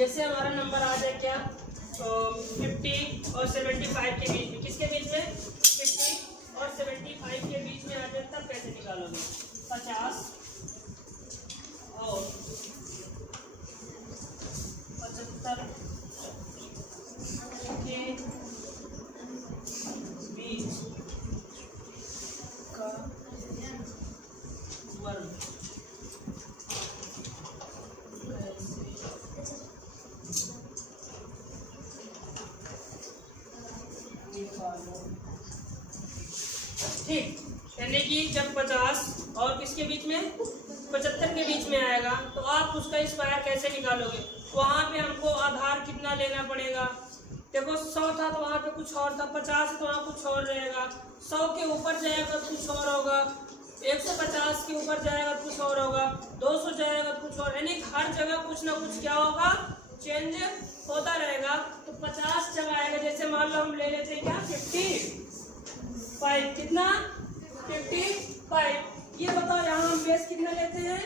जैसे हमारा नंबर आ जाए क्या 50 और 75 के बीच में, किसके बीच में 50 और 75 के बीच में आ जाए, तब कैसे निकालोगे? 50 और 75 के बीच का वर्ग ठीक, यानी कि जब 50 और किसके बीच में 75 के बीच में आएगा तो आप उसका स्क्वायर कैसे निकालोगे? वहां पे हमको आधार कितना लेना पड़ेगा? देखो 100 था तो वहां पे कुछ और था, 50 है तो वहां कुछ और रहेगा, 100 के ऊपर जाएगा तो कुछ और होगा, 150 के ऊपर जाएगा तो कुछ और होगा, 200 जाएगा तो कुछ और, यानी हर जगह कुछ ना कुछ क्या होगा, चेंज होता रहेगा। तो 50 जब आएगा, जैसे मान लो हम ले लेते हैं क्या 55, कितना 55। ये बताओ यहाँ हम बेस कितना लेते हैं?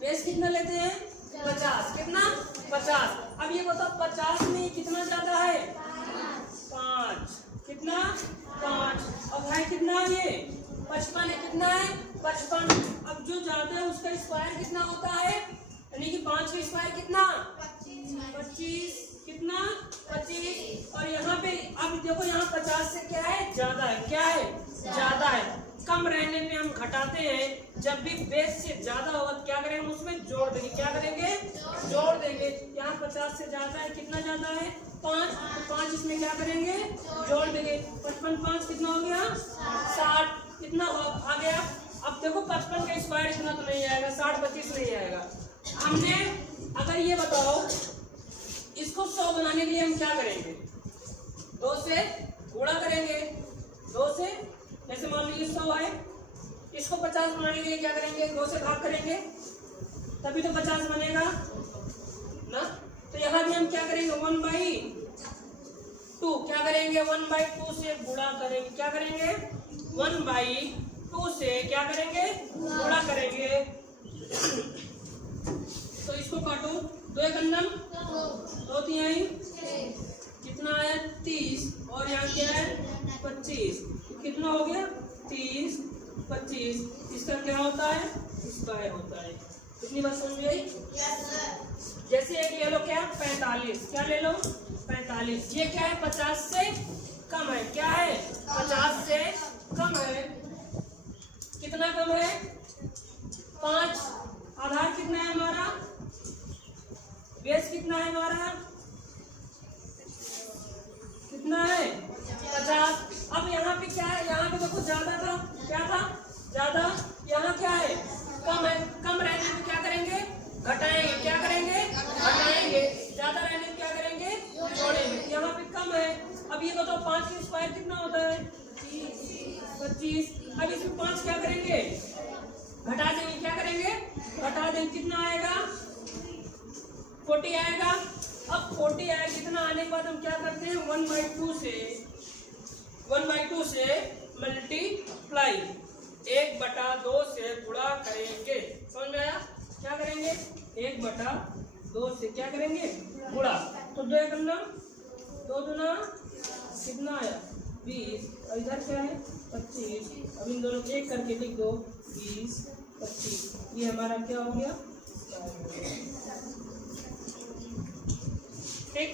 बेस कितना लेते हैं? 50। कितना? 50। अब ये बताओ 50 में कितना ज्यादा है? 5। कितना? 5। और भाई कितना ये 55 है, कितना है 55। अब जो ज्यादा है उसका स्क्वायर कितना होता है? यानी कि 5 का स्क्वायर कितना? 25। कितना? 25। और यहाँ पे अब देखो यहाँ 50 से क्या है? ज्यादा है। क्या है? ज्यादा है। कम रहने पे हम घटाते हैं, जब भी बेस से ज्यादा होगा तो क्या करेंगे? उसमें जोड़ देंगे। क्या करेंगे? जोड़ देंगे। यहाँ 50 से ज्यादा है, कितना ज्यादा है? 5। तो 5 इसमें क्या करेंगे? जोड़ देंगे। 55 5 कितना हो गया? 60। कितना आ गया? अब देखो 55 का स्क्वायर इतना तो नहीं आएगा, 60 25 नहीं आएगा। हमने अगर ये बताओ इसको 100 बनाने के लिए हम क्या करेंगे? 2 से गुणा करेंगे। 2 से, जैसे मान लीजिए 100 है, इसको 50 बनाने के लिए क्या करेंगे? 2 से भाग करेंगे, तभी तो 50 बनेगा ना। तो यहाँ भी हम क्या करेंगे? 1/2 क्या करेंगे? 1/2 से गुणा करेंगे। क्या करेंगे? 1/2 से क्या करेंगे? गुणा करेंगे। तो इसको काटो, 2 एक अंदर 2 3 कितना है? 30। और यहाँ क्या है? 25। कितना हो गया? 30 25। इसका क्या होता है? स्क्वायर होता है। कितनी बात समझ गई? जैसे एक ले लो क्या 45। क्या ले लो? 45। ये क्या है? 50 से कम है। क्या है? 50 से कम है। कितना कम है? 5। आधार कितना है हमारा? बेस कितना है हमारा? कितना है? 50। अब यहाँ पे क्या है? यहाँ पे देखो ज्यादा था। क्या था? ज्यादा। यहाँ क्या है? कम है। कम रहने में क्या करेंगे? घटाएंगे। क्या करेंगे? घटाएंगे। ज्यादा रहने में क्या करेंगे? जोड़ेंगे। यहाँ पे कम है। अब ये बताओ 5 का स्क्वायर कितना होता है? 25। अब इसमें 5 क्या करेंगे? घटा देंगे। क्या करेंगे? घटा देंगे। कितना आएगा? 40 आएगा। अब 40 आएगा, कितना आने के बाद हम क्या करते हैं? 1/2 से मल्टीप्लाई 1/2 से गुणा करेंगे। समझ में आया? क्या करेंगे? 1/2 से क्या करेंगे? गुणा। तो 2 एक अंदर 2 दूना कितना आया? 20। और इधर क्या है? 25। अब इन दोनों को एक करके लिख दो, 20 25। ये हमारा क्या हो गया? ठीक।